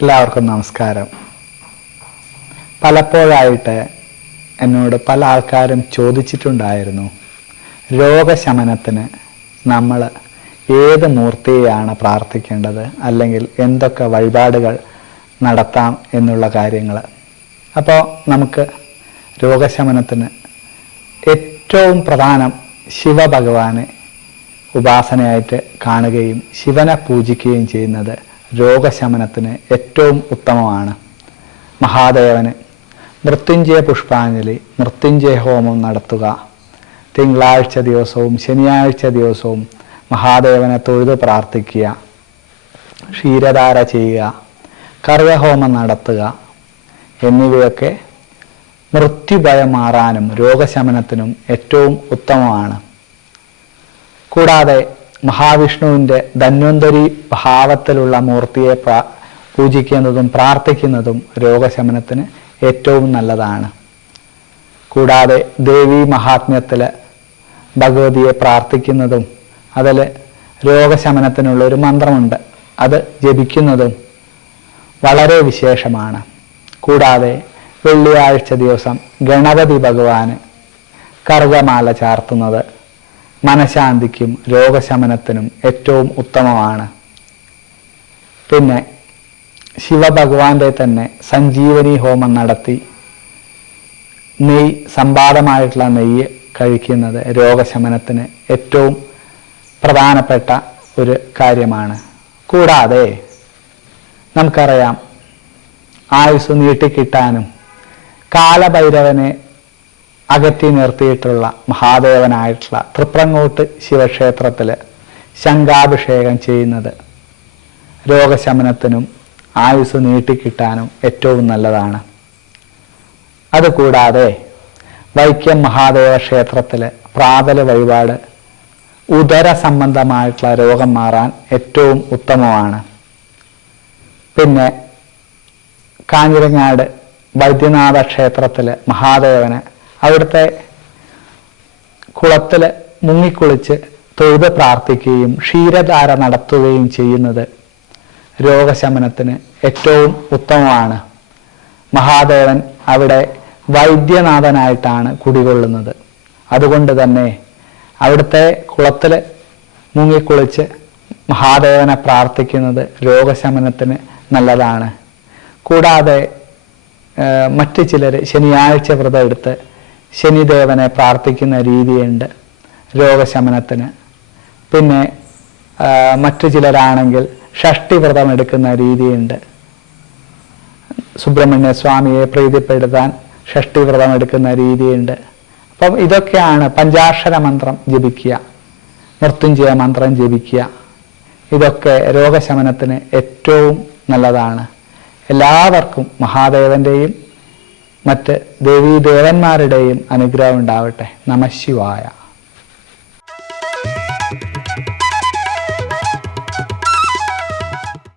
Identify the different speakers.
Speaker 1: എല്ലാവർക്കും നമസ്കാരം. പലപ്പോഴായിട്ട് എന്നോട് പല ആൾക്കാരും ചോദിച്ചിട്ടുണ്ടായിരുന്നു രോഗശമനത്തിന് നമ്മൾ ഏത് മൂർത്തിയെയാണ് പ്രാർത്ഥിക്കേണ്ടത് അല്ലെങ്കിൽ എന്തൊക്കെ വഴിപാടുകൾ നടത്താം എന്നുള്ള കാര്യങ്ങൾ. അപ്പോൾ നമുക്ക് രോഗശമനത്തിന് ഏറ്റവും പ്രധാനം ശിവഭഗവാനെ ഉപാസനയായിട്ട് കാണുകയും ശിവനെ പൂജിക്കുകയും ചെയ്യുന്നത് രോഗശമനത്തിന് ഏറ്റവും ഉത്തമമാണ്. മഹാദേവന് മൃത്യുഞ്ജയ പുഷ്പാഞ്ജലി മൃത്യുഞ്ജയ ഹോമം നടത്തുക. തിങ്കളാഴ്ച ദിവസവും ശനിയാഴ്ച ദിവസവും മഹാദേവനെ തൊഴുത് പ്രാർത്ഥിക്കുക. ക്ഷീരധാര ചെയ്യുക. കർഗഹോമം നടത്തുക. എന്നിവയൊക്കെ മൃത്യുഭയം മാറാനും രോഗശമനത്തിനും ഏറ്റവും ഉത്തമമാണ്. കൂടാതെ മഹാവിഷ്ണുവിന്റെ ധന്വന്തരി ഭാവത്തിലുള്ള മൂർത്തിയെ പൂജിക്കുന്നതും പ്രാർത്ഥിക്കുന്നതും രോഗശമനത്തിന് ഏറ്റവും നല്ലതാണ്. കൂടാതെ ദേവി മഹാത്മ്യത്തിൽ ഭഗവതിയെ പ്രാർത്ഥിക്കുന്നതും അതിൽ രോഗശമനത്തിനുള്ള ഒരു മന്ത്രമുണ്ട്. അത് ജപിക്കുന്നതും വളരെ വിശേഷമാണ്. കൂടാതെ വെള്ളിയാഴ്ച ദിവസം ഗണപതി ഭഗവാന് കറുകമാല ചാർത്തുന്നത് മനഃശാന്തിക്കും രോഗശമനത്തിനും ഏറ്റവും ഉത്തമമാണ്. പിന്നെ ശിവഭഗവാന്റെ തന്നെ സഞ്ജീവനി ഹോമം നടത്തി നെയ് സമ്പാദമായിട്ടുള്ള നെയ്യ് കഴിക്കുന്നത് രോഗശമനത്തിന് ഏറ്റവും പ്രധാനപ്പെട്ട ഒരു കാര്യമാണ്. കൂടാതെ നമുക്കറിയാം ആയുസ് നീട്ടിക്കിട്ടാനും കാലഭൈരവനെ അകറ്റി നിർത്തിയിട്ടുള്ള മഹാദേവനായിട്ടുള്ള തൃപ്രങ്ങോട്ട് ശിവക്ഷേത്രത്തിൽ ശംഖാഭിഷേകം ചെയ്യുന്നത് രോഗശമനത്തിനും ആയുസ് നീട്ടിക്കിട്ടാനും ഏറ്റവും നല്ലതാണ്. അതുകൂടാതെ വൈക്കം മഹാദേവ ക്ഷേത്രത്തിൽ പ്രാതല വഴിപാട് ഉദര സംബന്ധമായിട്ടുള്ള രോഗം മാറാൻ ഏറ്റവും ഉത്തമമാണ്. പിന്നെ കാഞ്ഞിരങ്ങാട് വൈദ്യനാഥ ക്ഷേത്രത്തിൽ മഹാദേവന് അവിടുത്തെ കുളത്തിൽ മുങ്ങിക്കുളിച്ച് തൊഴുത് പ്രാർത്ഥിക്കുകയും ക്ഷീരധാര നടത്തുകയും ചെയ്യുന്നത് രോഗശമനത്തിന് ഏറ്റവും ഉത്തമമാണ്. മഹാദേവൻ അവിടെ വൈദ്യനാഥനായിട്ടാണ് കുടികൊള്ളുന്നത്. അതുകൊണ്ട് തന്നെ അവിടുത്തെ കുളത്തിൽ മുങ്ങിക്കുളിച്ച് മഹാദേവനെ പ്രാർത്ഥിക്കുന്നത് രോഗശമനത്തിന് നല്ലതാണ്. കൂടാതെ മറ്റു ചിലർ ശനിയാഴ്ച വ്രതം എടുത്ത് ശനിദേവനെ പ്രാർത്ഥിക്കുന്ന രീതിയുണ്ട് രോഗശമനത്തിന്. പിന്നെ മറ്റു ചിലരാണെങ്കിൽ ഷഷ്ടി വ്രതം എടുക്കുന്ന രീതിയുണ്ട്. സുബ്രഹ്മണ്യ സ്വാമിയെ പ്രീതിപ്പെടുത്താൻ ഷഷ്ടി വ്രതം എടുക്കുന്ന രീതിയുണ്ട്. അപ്പം ഇതൊക്കെയാണ് പഞ്ചാക്ഷര മന്ത്രം ജപിക്കുക മൃത്യുഞ്ജയ മന്ത്രം ജപിക്കുക. ഇതൊക്കെ രോഗശമനത്തിന് ഏറ്റവും നല്ലതാണ്. എല്ലാവർക്കും മഹാദേവന്റെയും മറ്റ് ദേവീദേവന്മാരുടെയും അനുഗ്രഹം ഉണ്ടാവട്ടെ. നമശിവായ